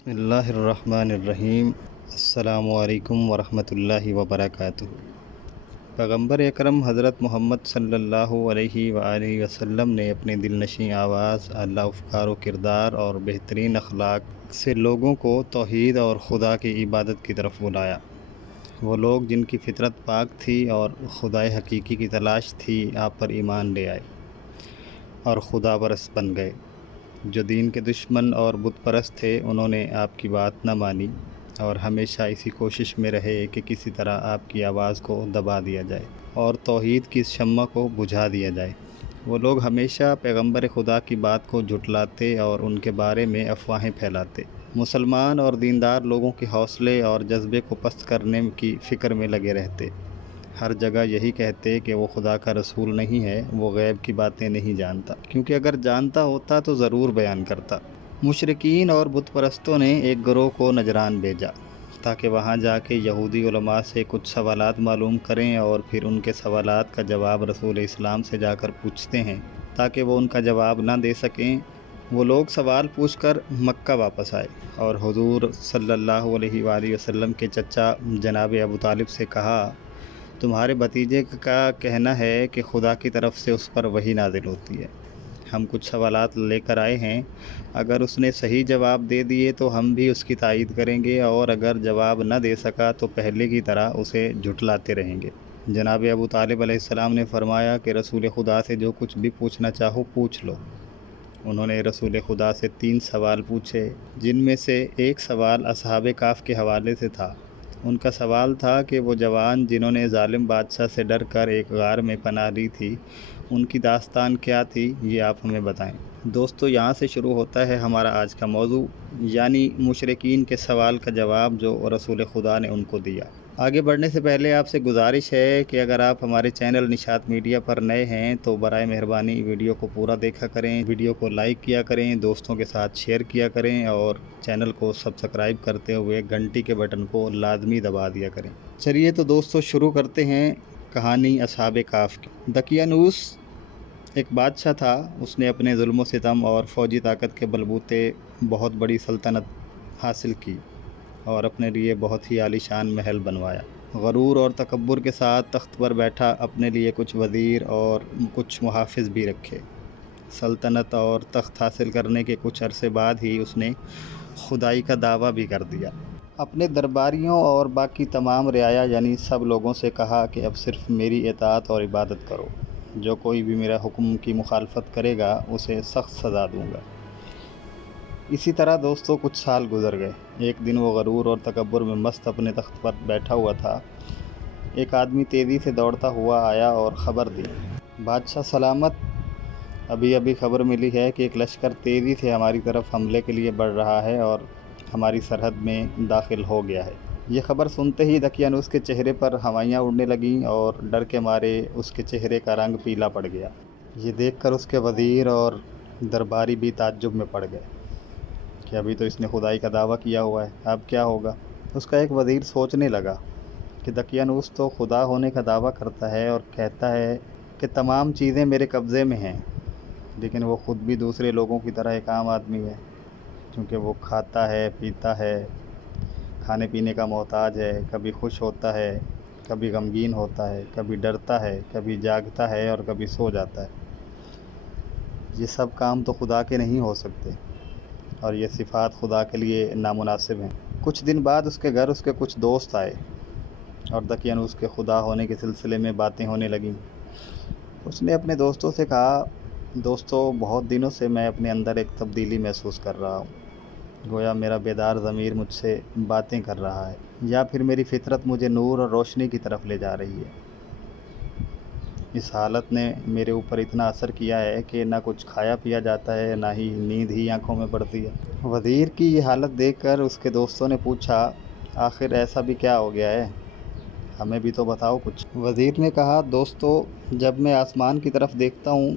بسم اللہ الرحمن الرحیم۔ السلام علیکم ورحمۃ اللہ وبرکاتہ۔ پیغمبر اکرم حضرت محمد صلی اللہ علیہ وآلہ وسلم نے اپنی دل نشیں آواز، اعلیٰ افکار و کردار اور بہترین اخلاق سے لوگوں کو توحید اور خدا کی عبادت کی طرف بلایا۔ وہ لوگ جن کی فطرت پاک تھی اور خدائے حقیقی کی تلاش تھی، آپ پر ایمان لے آئے اور خدا پرست بن گئے۔ جو دین کے دشمن اور بت پرست تھے، انہوں نے آپ کی بات نہ مانی اور ہمیشہ اسی کوشش میں رہے کہ کسی طرح آپ کی آواز کو دبا دیا جائے اور توحید کی اس شمع کو بجھا دیا جائے۔ وہ لوگ ہمیشہ پیغمبر خدا کی بات کو جھٹلاتے اور ان کے بارے میں افواہیں پھیلاتے۔ مسلمان اور دیندار لوگوں کے حوصلے اور جذبے کو پست کرنے کی فکر میں لگے رہتے۔ ہر جگہ یہی کہتے کہ وہ خدا کا رسول نہیں ہے، وہ غیب کی باتیں نہیں جانتا، کیونکہ اگر جانتا ہوتا تو ضرور بیان کرتا۔ مشرکین اور بت پرستوں نے ایک گروہ کو نجران بھیجا تاکہ وہاں جا کے یہودی علماء سے کچھ سوالات معلوم کریں اور پھر ان کے سوالات کا جواب رسول اسلام سے جا کر پوچھتے ہیں تاکہ وہ ان کا جواب نہ دے سکیں۔ وہ لوگ سوال پوچھ کر مکہ واپس آئے اور حضور صلی اللہ علیہ وآلہ وسلم کے چچا جناب ابو طالب سے کہا، تمہارے بھتیجے کا کہنا ہے کہ خدا کی طرف سے اس پر وحی نازل ہوتی ہے۔ ہم کچھ سوالات لے کر آئے ہیں، اگر اس نے صحیح جواب دے دیے تو ہم بھی اس کی تائید کریں گے، اور اگر جواب نہ دے سکا تو پہلے کی طرح اسے جھٹلاتے رہیں گے۔ جناب ابو طالب علیہ السلام نے فرمایا کہ رسول خدا سے جو کچھ بھی پوچھنا چاہو پوچھ لو۔ انہوں نے رسول خدا سے 3 سوال پوچھے، جن میں سے ایک سوال اصحاب کہف کے حوالے سے تھا۔ ان کا سوال تھا کہ وہ جوان جنہوں نے ظالم بادشاہ سے ڈر کر ایک غار میں پناہ لی تھی، ان کی داستان کیا تھی، یہ آپ ہمیں بتائیں۔ دوستو، یہاں سے شروع ہوتا ہے ہمارا آج کا موضوع، یعنی مشرکین کے سوال کا جواب جو رسول خدا نے ان کو دیا۔ آگے بڑھنے سے پہلے آپ سے گزارش ہے کہ اگر آپ ہمارے چینل نشاط میڈیا پر نئے ہیں تو برائے مہربانی ویڈیو کو پورا دیکھا کریں، ویڈیو کو لائک کیا کریں، دوستوں کے ساتھ شیئر کیا کریں اور چینل کو سبسکرائب کرتے ہوئے گھنٹی کے بٹن کو لازمی دبا دیا کریں۔ چلیے تو دوستو شروع کرتے ہیں کہانی اصحاب کہف کی۔ دقیانوس ایک بادشاہ تھا۔ اس نے اپنے ظلم و ستم اور فوجی طاقت کے بلبوتے بہت بڑی سلطنت حاصل کی اور اپنے لیے بہت ہی عالیشان محل بنوایا۔ غرور اور تکبر کے ساتھ تخت پر بیٹھا، اپنے لیے کچھ وزیر اور کچھ محافظ بھی رکھے۔ سلطنت اور تخت حاصل کرنے کے کچھ عرصے بعد ہی اس نے خدائی کا دعویٰ بھی کر دیا۔ اپنے درباریوں اور باقی تمام رعایا یعنی سب لوگوں سے کہا کہ اب صرف میری اطاعت اور عبادت کرو، جو کوئی بھی میرا حکم کی مخالفت کرے گا اسے سخت سزا دوں گا۔ اسی طرح دوستو کچھ سال گزر گئے۔ ایک دن وہ غرور اور تکبر میں مست اپنے تخت پر بیٹھا ہوا تھا۔ ایک آدمی تیزی سے دوڑتا ہوا آیا اور خبر دی، بادشاہ سلامت، ابھی خبر ملی ہے کہ ایک لشکر تیزی سے ہماری طرف حملے کے لیے بڑھ رہا ہے اور ہماری سرحد میں داخل ہو گیا ہے۔ یہ خبر سنتے ہی دقیانوس کے چہرے پر ہوائیاں اڑنے لگیں اور ڈر کے مارے اس کے چہرے کا رنگ پیلا پڑ گیا۔ یہ دیکھ کر اس کے وزیر اور درباری بھی تعجب میں پڑ گئے کہ ابھی تو اس نے خدائی کا دعویٰ کیا ہوا ہے، اب کیا ہوگا؟ اس کا ایک وزیر سوچنے لگا کہ دقیانوس تو خدا ہونے کا دعویٰ کرتا ہے اور کہتا ہے کہ تمام چیزیں میرے قبضے میں ہیں، لیکن وہ خود بھی دوسرے لوگوں کی طرح ایک عام آدمی ہے، کیونکہ وہ کھاتا ہے، پیتا ہے، کھانے پینے کا محتاج ہے، کبھی خوش ہوتا ہے، کبھی غمگین ہوتا ہے، کبھی ڈرتا ہے، کبھی جاگتا ہے اور کبھی سو جاتا ہے۔ یہ سب کام تو خدا کے نہیں ہو سکتے اور یہ صفات خدا کے لیے نامناسب ہیں۔ کچھ دن بعد اس کے گھر اس کے کچھ دوست آئے اور دقیانوس کے خدا ہونے کے سلسلے میں باتیں ہونے لگیں۔ اس نے اپنے دوستوں سے کہا، دوستو، بہت دنوں سے میں اپنے اندر ایک تبدیلی محسوس کر رہا ہوں، گویا میرا بیدار ضمیر مجھ سے باتیں کر رہا ہے، یا پھر میری فطرت مجھے نور اور روشنی کی طرف لے جا رہی ہے۔ اس حالت نے میرے اوپر اتنا اثر کیا ہے کہ نہ کچھ کھایا پیا جاتا ہے، نہ ہی نیند ہی آنکھوں میں پڑتی ہے۔ وزیر کی یہ حالت دیکھ کر اس کے دوستوں نے پوچھا، آخر ایسا بھی کیا ہو گیا ہے؟ ہمیں بھی تو بتاؤ کچھ۔ وزیر نے کہا، دوستو، جب میں آسمان کی طرف دیکھتا ہوں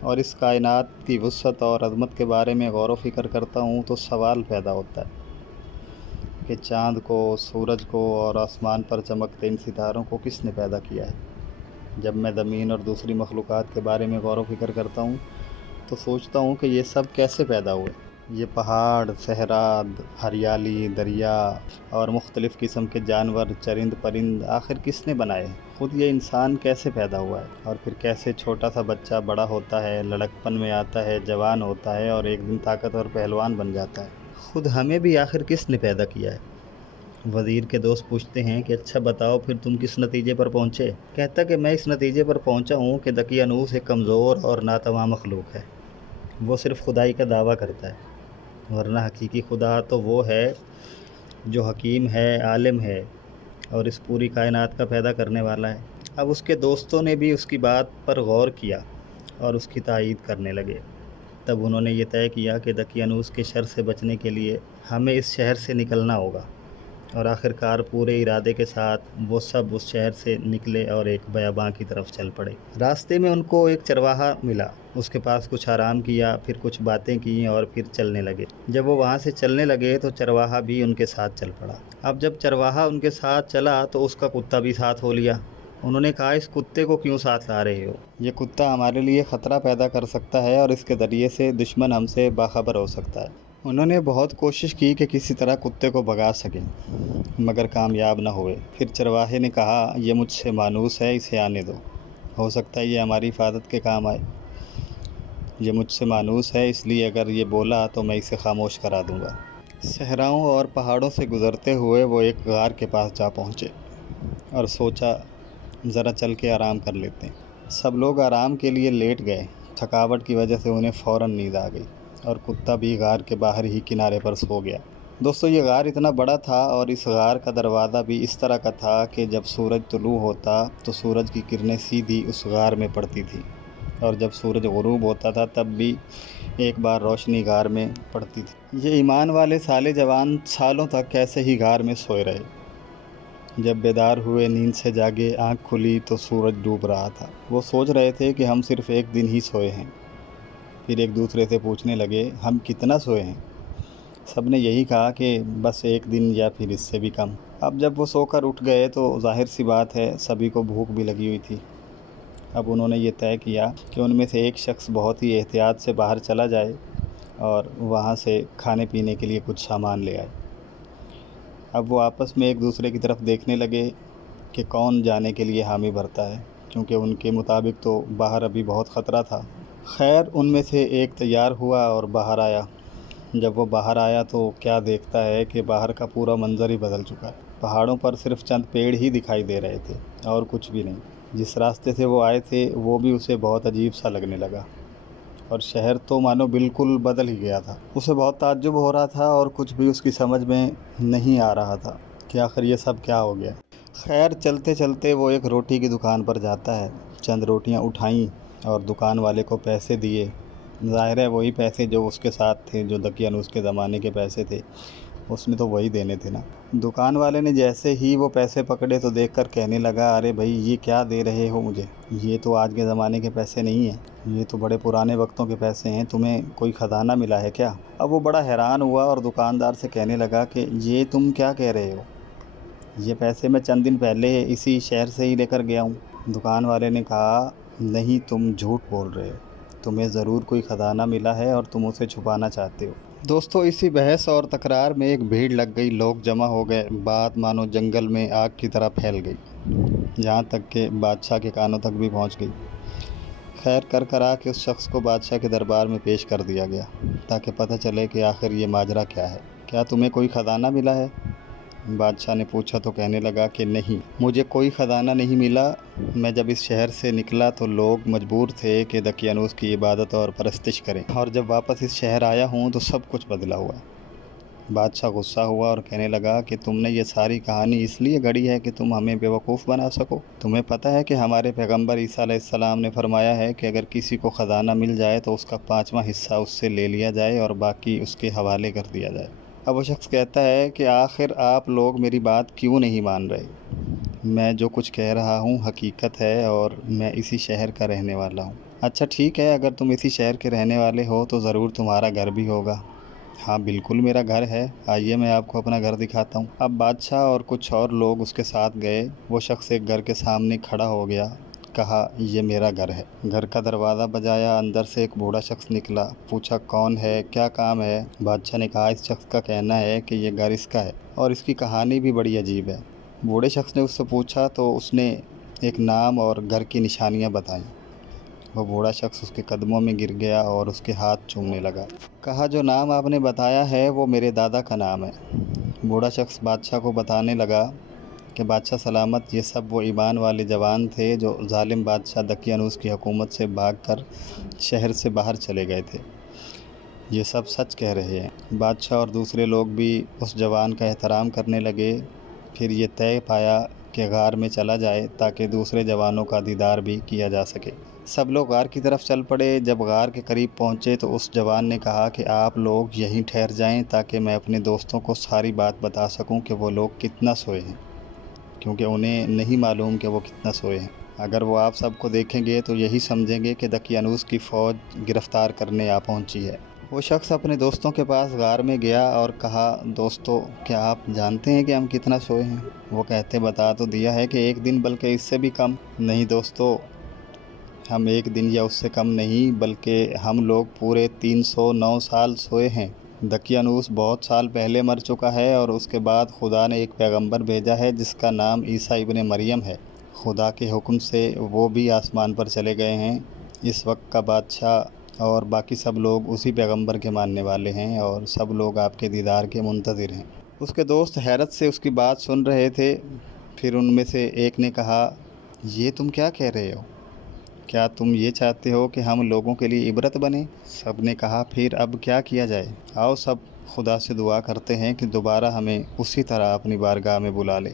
اور اس کائنات کی وسعت اور عظمت کے بارے میں غور و فکر کرتا ہوں تو سوال پیدا ہوتا ہے کہ چاند کو، سورج کو اور آسمان پر چمکتے ان ستاروں کو کس نے پیدا کیا ہے؟ جب میں زمین اور دوسری مخلوقات کے بارے میں غور و فکر کرتا ہوں تو سوچتا ہوں کہ یہ سب کیسے پیدا ہوئے؟ یہ پہاڑ، صحرا، ہریالی، دریا اور مختلف قسم کے جانور، چرند پرند آخر کس نے بنائے؟ خود یہ انسان کیسے پیدا ہوا ہے؟ اور پھر کیسے چھوٹا سا بچہ بڑا ہوتا ہے، لڑکپن میں آتا ہے، جوان ہوتا ہے اور ایک دن طاقتور پہلوان بن جاتا ہے؟ خود ہمیں بھی آخر کس نے پیدا کیا ہے؟ وزیر کے دوست پوچھتے ہیں کہ اچھا بتاؤ پھر تم کس نتیجے پر پہنچے؟ کہتا کہ میں اس نتیجے پر پہنچا ہوں کہ دقیانوس ایک کمزور اور ناتواں مخلوق ہے۔ وہ صرف خدائی کا دعویٰ کرتا ہے، ورنہ حقیقی خدا تو وہ ہے جو حکیم ہے، عالم ہے اور اس پوری کائنات کا پیدا کرنے والا ہے۔ اب اس کے دوستوں نے بھی اس کی بات پر غور کیا اور اس کی تائید کرنے لگے۔ تب انہوں نے یہ طے کیا کہ دقیانوس کے شر سے بچنے کے لیے ہمیں اس شہر سے نکلنا ہوگا، اور آخرکار پورے ارادے کے ساتھ وہ سب اس شہر سے نکلے اور ایک بیاباں کی طرف چل پڑے۔ راستے میں ان کو ایک چرواہا ملا، اس کے پاس کچھ آرام کیا، پھر کچھ باتیں کی اور پھر چلنے لگے۔ جب وہ وہاں سے چلنے لگے تو چرواہا بھی ان کے ساتھ چل پڑا۔ اب جب چرواہا ان کے ساتھ چلا تو اس کا کتا بھی ساتھ ہو لیا۔ انہوں نے کہا اس کتے کو کیوں ساتھ لا رہے ہو؟ یہ کتا ہمارے لیے خطرہ پیدا کر سکتا ہے اور اس کے ذریعے سے دشمن ہم سے باخبر ہو سکتا ہے۔ انہوں نے بہت کوشش کی کہ کسی طرح کتے کو بھگا سکیں، مگر کامیاب نہ ہوئے۔ پھر چرواہے نے کہا یہ مجھ سے مانوس ہے، اسے آنے دو، ہو سکتا ہے یہ ہماری حفاظت کے کام آئے۔ یہ مجھ سے مانوس ہے، اس لیے اگر یہ بولا تو میں اسے خاموش کرا دوں گا۔ صحراؤں اور پہاڑوں سے گزرتے ہوئے وہ ایک غار کے پاس جا پہنچے اور سوچا ذرا چل کے آرام کر لیتے ہیں۔ سب لوگ آرام کے لیے لیٹ گئے۔ تھکاوٹ کی وجہ سے انہیں فوراً نیند آ گئی اور کتا بھی غار کے باہر ہی کنارے پر سو گیا۔ دوستو یہ غار اتنا بڑا تھا اور اس غار کا دروازہ بھی اس طرح کا تھا کہ جب سورج طلوع ہوتا تو سورج کی کرنیں سیدھی اس غار میں پڑتی تھی، اور جب سورج غروب ہوتا تھا تب بھی ایک بار روشنی غار میں پڑتی تھی۔ یہ ایمان والے سالے جوان سالوں تک کیسے ہی غار میں سوئے رہے۔ جب بیدار ہوئے، نیند سے جاگے، آنکھ کھلی تو سورج ڈوب رہا تھا۔ وہ سوچ رہے تھے کہ ہم صرف ایک دن ہی سوئے ہیں۔ پھر ایک دوسرے سے پوچھنے لگے ہم کتنا سوئے ہیں؟ سب نے یہی کہا کہ بس ایک دن یا پھر اس سے بھی کم۔ اب جب وہ سو کر اٹھ گئے تو ظاہر سی بات ہے سبھی کو بھوک بھی لگی ہوئی تھی۔ اب انہوں نے یہ طے کیا کہ ان میں سے ایک شخص بہت ہی احتیاط سے باہر چلا جائے اور وہاں سے کھانے پینے کے لیے کچھ سامان لے آئے۔ اب وہ آپس میں ایک دوسرے کی طرف دیکھنے لگے کہ کون جانے کے لیے حامی بھرتا ہے، کیونکہ ان کے مطابق تو باہر ابھی بہت خطرہ تھا۔ خیر ان میں سے ایک تیار ہوا اور باہر آیا۔ جب وہ باہر آیا تو کیا دیکھتا ہے کہ باہر کا پورا منظر ہی بدل چکا ہے۔ پہاڑوں پر صرف چند پیڑ ہی دکھائی دے رہے تھے اور کچھ بھی نہیں۔ جس راستے سے وہ آئے تھے وہ بھی اسے بہت عجیب سا لگنے لگا، اور شہر تو مانو بالکل بدل ہی گیا تھا۔ اسے بہت تعجب ہو رہا تھا اور کچھ بھی اس کی سمجھ میں نہیں آ رہا تھا کہ آخر یہ سب کیا ہو گیا۔ خیر چلتے چلتے وہ ایک روٹی کی دکان پر جاتا ہے۔ چند روٹیاں اٹھائیں اور دکان والے کو پیسے دیے۔ ظاہر ہے وہی پیسے جو اس کے ساتھ تھے، جو دقیانوس کے زمانے کے پیسے تھے، اس نے تو وہی دینے تھے نا۔ دکان والے نے جیسے ہی وہ پیسے پکڑے تو دیکھ کر کہنے لگا ارے بھائی یہ کیا دے رہے ہو مجھے؟ یہ تو آج کے زمانے کے پیسے نہیں ہیں، یہ تو بڑے پرانے وقتوں کے پیسے ہیں، تمہیں کوئی خزانہ ملا ہے کیا؟ اب وہ بڑا حیران ہوا اور دکاندار سے کہنے لگا کہ یہ تم کیا کہہ رہے ہو؟ یہ پیسے میں چند دن پہلے اسی شہر سے ہی لے کر گیا ہوں۔ دکان والے نے کہا نہیں تم جھوٹ بول رہے ہو، تمہیں ضرور کوئی خزانہ ملا ہے اور تم اسے چھپانا چاہتے ہو۔ دوستو اسی بحث اور تکرار میں ایک بھیڑ لگ گئی، لوگ جمع ہو گئے، بات مانو جنگل میں آگ کی طرح پھیل گئی، یہاں تک کہ بادشاہ کے کانوں تک بھی پہنچ گئی۔ خیر کر کرا کہ اس شخص کو بادشاہ کے دربار میں پیش کر دیا گیا تاکہ پتہ چلے کہ آخر یہ ماجرا کیا ہے۔ کیا تمہیں کوئی خزانہ ملا ہے؟ بادشاہ نے پوچھا تو کہنے لگا کہ نہیں، مجھے کوئی خزانہ نہیں ملا۔ میں جب اس شہر سے نکلا تو لوگ مجبور تھے کہ دقیانوس کی عبادت اور پرستش کریں، اور جب واپس اس شہر آیا ہوں تو سب کچھ بدلا ہوا ہے۔ بادشاہ غصہ ہوا اور کہنے لگا کہ تم نے یہ ساری کہانی اس لیے گڑھی ہے کہ تم ہمیں بیوقوف بنا سکو۔ تمہیں پتہ ہے کہ ہمارے پیغمبر عیسیٰ علیہ السلام نے فرمایا ہے کہ اگر کسی کو خزانہ مل جائے تو اس کا 5واں حصہ اس سے لے لیا جائے اور باقی اس کے حوالے کر دیا جائے۔ اب وہ شخص کہتا ہے کہ آخر آپ لوگ میری بات کیوں نہیں مان رہے؟ میں جو کچھ کہہ رہا ہوں حقیقت ہے اور میں اسی شہر کا رہنے والا ہوں۔ اچھا ٹھیک ہے، اگر تم اسی شہر کے رہنے والے ہو تو ضرور تمہارا گھر بھی ہوگا۔ ہاں بالکل میرا گھر ہے، آئیے میں آپ کو اپنا گھر دکھاتا ہوں۔ اب بادشاہ اور کچھ اور لوگ اس کے ساتھ گئے۔ وہ شخص ایک گھر کے سامنے کھڑا ہو گیا کہا یہ میرا گھر ہے۔ گھر کا دروازہ بجایا، اندر سے ایک بوڑھا شخص نکلا۔ پوچھا کون ہے، کیا کام ہے؟ بادشاہ نے کہا اس شخص کا کہنا ہے کہ یہ گھر اس کا ہے اور اس کی کہانی بھی بڑی عجیب ہے۔ بوڑھے شخص نے اس سے پوچھا تو اس نے ایک نام اور گھر کی نشانیاں بتائیں۔ وہ بوڑھا شخص اس کے قدموں میں گر گیا اور اس کے ہاتھ چومنے لگا۔ کہا جو نام آپ نے بتایا ہے وہ میرے دادا کا نام ہے۔ بوڑھا شخص بادشاہ کو بتانے لگا کہ بادشاہ سلامت، یہ سب وہ ایمان والے جوان تھے جو ظالم بادشاہ دقیانوس کی حکومت سے بھاگ کر شہر سے باہر چلے گئے تھے۔ یہ سب سچ کہہ رہے ہیں۔ بادشاہ اور دوسرے لوگ بھی اس جوان کا احترام کرنے لگے۔ پھر یہ طے پایا کہ غار میں چلا جائے تاکہ دوسرے جوانوں کا دیدار بھی کیا جا سکے۔ سب لوگ غار کی طرف چل پڑے۔ جب غار کے قریب پہنچے تو اس جوان نے کہا کہ آپ لوگ یہیں ٹھہر جائیں تاکہ میں اپنے دوستوں کو ساری بات بتا سکوں کہ وہ لوگ کتنا سوئے ہیں، کیونکہ انہیں نہیں معلوم کہ وہ کتنا سوئے ہیں۔ اگر وہ آپ سب کو دیکھیں گے تو یہی سمجھیں گے کہ دقیانوس کی فوج گرفتار کرنے آ پہنچی ہے۔ وہ شخص اپنے دوستوں کے پاس غار میں گیا اور کہا دوستو، کیا آپ جانتے ہیں کہ ہم کتنا سوئے ہیں؟ وہ کہتے بتا تو دیا ہے کہ ایک دن، بلکہ اس سے بھی کم۔ نہیں دوستو، ہم ایک دن یا اس سے کم نہیں، بلکہ ہم لوگ پورے 309 سال سوئے ہیں۔ دقیانوس بہت سال پہلے مر چکا ہے اور اس کے بعد خدا نے ایک پیغمبر بھیجا ہے جس کا نام عیسیٰ ابن مریم ہے۔ خدا کے حکم سے وہ بھی آسمان پر چلے گئے ہیں۔ اس وقت کا بادشاہ اور باقی سب لوگ اسی پیغمبر کے ماننے والے ہیں اور سب لوگ آپ کے دیدار کے منتظر ہیں۔ اس کے دوست حیرت سے اس کی بات سن رہے تھے۔ پھر ان میں سے ایک نے کہا یہ تم کیا کہہ رہے ہو؟ کیا تم یہ چاہتے ہو کہ ہم لوگوں کے لیے عبرت بنیں؟ سب نے کہا پھر اب کیا کیا جائے؟ آؤ سب خدا سے دعا کرتے ہیں کہ دوبارہ ہمیں اسی طرح اپنی بارگاہ میں بلا لے۔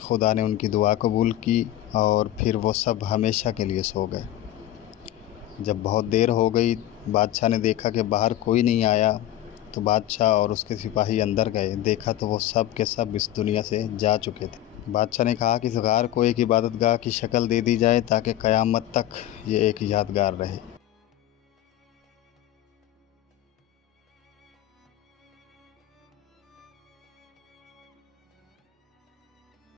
خدا نے ان کی دعا قبول کی اور پھر وہ سب ہمیشہ کے لیے سو گئے۔ جب بہت دیر ہو گئی، بادشاہ نے دیکھا کہ باہر کوئی نہیں آیا تو بادشاہ اور اس کے سپاہی اندر گئے۔ دیکھا تو وہ سب کے سب اس دنیا سے جا چکے تھے۔ بادشاہ نے کہا کہ اس غار کو ایک عبادت گاہ کی شکل دے دی جائے تاکہ قیامت تک یہ ایک یادگار رہے۔